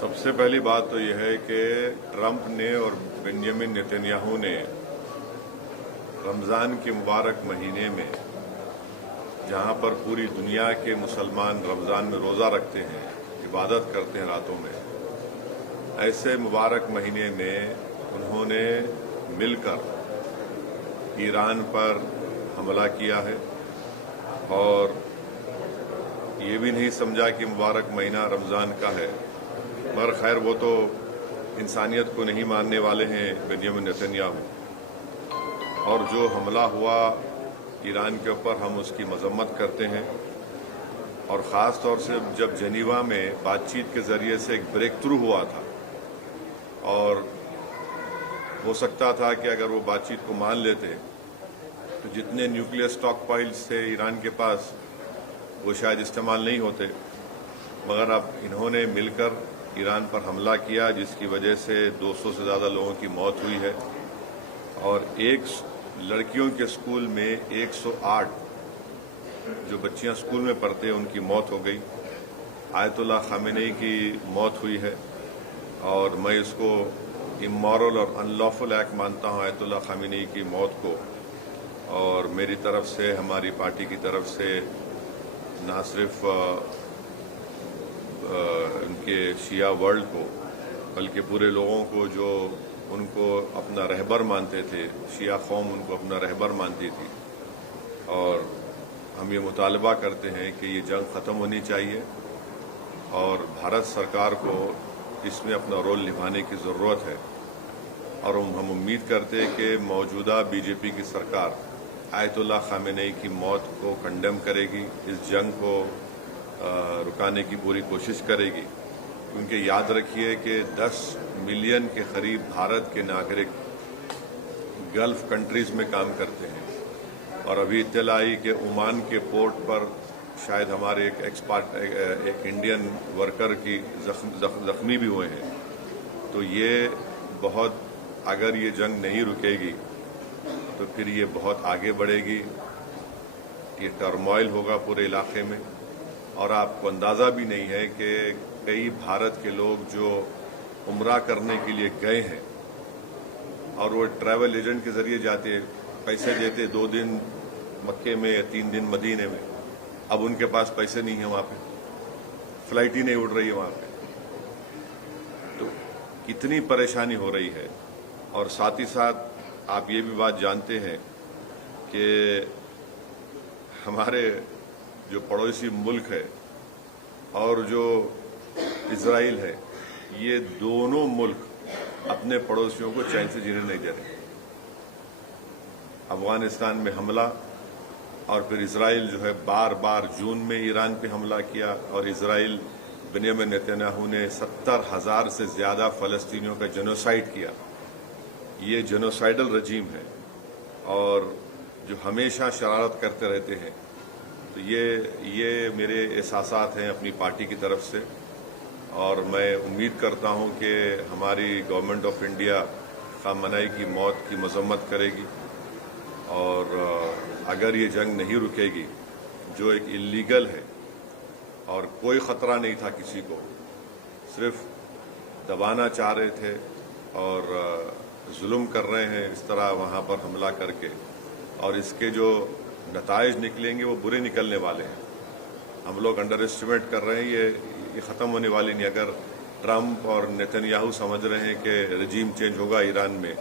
सबसे पहली बात तो यह है कि ट्रंप ने और बेंजामिन नेतन्याहू ने रमज़ान के मुबारक महीने में, जहां पर पूरी दुनिया के मुसलमान रमज़ान में रोज़ा रखते हैं, इबादत करते हैं रातों में, ऐसे मुबारक महीने में उन्होंने मिलकर ईरान पर हमला किया है और ये भी नहीं समझा कि मुबारक महीना रमज़ान का है। पर खैर वो तो इंसानियत को नहीं मानने वाले हैं बेंजामिन नेतन्याहू, और जो हमला हुआ ईरान के ऊपर हम उसकी मजम्मत करते हैं। और ख़ास तौर से जब जेनीवा में बातचीत के ज़रिए से एक ब्रेक थ्रू हुआ था, और हो सकता था कि अगर वो बातचीत को मान लेते तो जितने न्यूक्लियर स्टॉक पाइल्स थे ईरान के पास वो शायद इस्तेमाल नहीं होते, मगर अब इन्होंने मिलकर ईरान पर हमला किया, जिसकी वजह से 200 से ज़्यादा लोगों की मौत हुई है। और एक लड़कियों के स्कूल में 108 जो बच्चियां स्कूल में पढ़ते हैं उनकी मौत हो गई। आयतुल्लाह खामेनी की मौत हुई है और मैं इसको इमोरल और अनलॉफुल एक्ट मानता हूं, आयतुल्लाह खामेनी की मौत को। और मेरी तरफ से, हमारी पार्टी की तरफ से ना सिर्फ उनके शिया वर्ल्ड को, बल्कि पूरे लोगों को जो उनको अपना रहबर मानते थे, शिया कौम उनको अपना रहबर मानती थी, और हम ये मुतालबा करते हैं कि ये जंग ख़त्म होनी चाहिए और भारत सरकार को इसमें अपना रोल निभाने की ज़रूरत है। और हम उम्मीद करते हैं कि मौजूदा बीजेपी की सरकार आयतुल्लाह खामेनी की मौत को कंडेम करेगी, इस जंग को रुकाने की पूरी कोशिश करेगी, क्योंकि याद रखिए कि 10 मिलियन के करीब भारत के नागरिक गल्फ कंट्रीज़ में काम करते हैं। और अभी इत्तला आई कि ओमान के पोर्ट पर शायद हमारे एक इंडियन वर्कर की जख्मी भी हुए हैं। तो ये बहुत, अगर ये जंग नहीं रुकेगी तो फिर ये बहुत आगे बढ़ेगी, ये टर्मोइल होगा पूरे इलाके में। और आपको अंदाज़ा भी नहीं है कि कई भारत के लोग जो उम्रा करने के लिए गए हैं और वो ट्रैवल एजेंट के ज़रिए जाते, पैसे देते 2 दिन मक्के में या 3 दिन मदीने में, अब उनके पास पैसे नहीं है, वहाँ पे फ्लाइट ही नहीं उड़ रही है वहाँ पे। तो कितनी परेशानी हो रही है। और साथ ही साथ आप ये भी बात जानते हैं कि हमारे जो पड़ोसी मुल्क है और जो इजराइल है, ये दोनों मुल्क अपने पड़ोसियों को चैन से जीने नहीं दे रहे। अफगानिस्तान में हमला, और फिर इजराइल जो है बार बार जून में ईरान पे हमला किया, और इजराइल बेंजामिन नेतन्याहू ने 70,000 से ज़्यादा फ़लस्तीनियों का जेनोसाइड किया। ये जेनोसाइडल रजीम है और जो हमेशा शरारत करते रहते हैं। तो ये मेरे एहसासात हैं अपनी पार्टी की तरफ से, और मैं उम्मीद करता हूं कि हमारी गवर्नमेंट ऑफ इंडिया खामनेई की मौत की मजम्मत करेगी। और अगर ये जंग नहीं रुकेगी, जो एक इलीगल है और कोई ख़तरा नहीं था किसी को, सिर्फ दबाना चाह रहे थे और जुल्म कर रहे हैं इस तरह वहाँ पर हमला करके, और इसके जो नताइज निकलेंगे वो बुरे निकलने वाले हैं। हम लोग अंडर एस्टिमेट कर रहे हैं, ये ख़त्म होने वाली नहीं। अगर ट्रंप और नेतन्याहू समझ रहे हैं कि रजीम चेंज होगा ईरान में,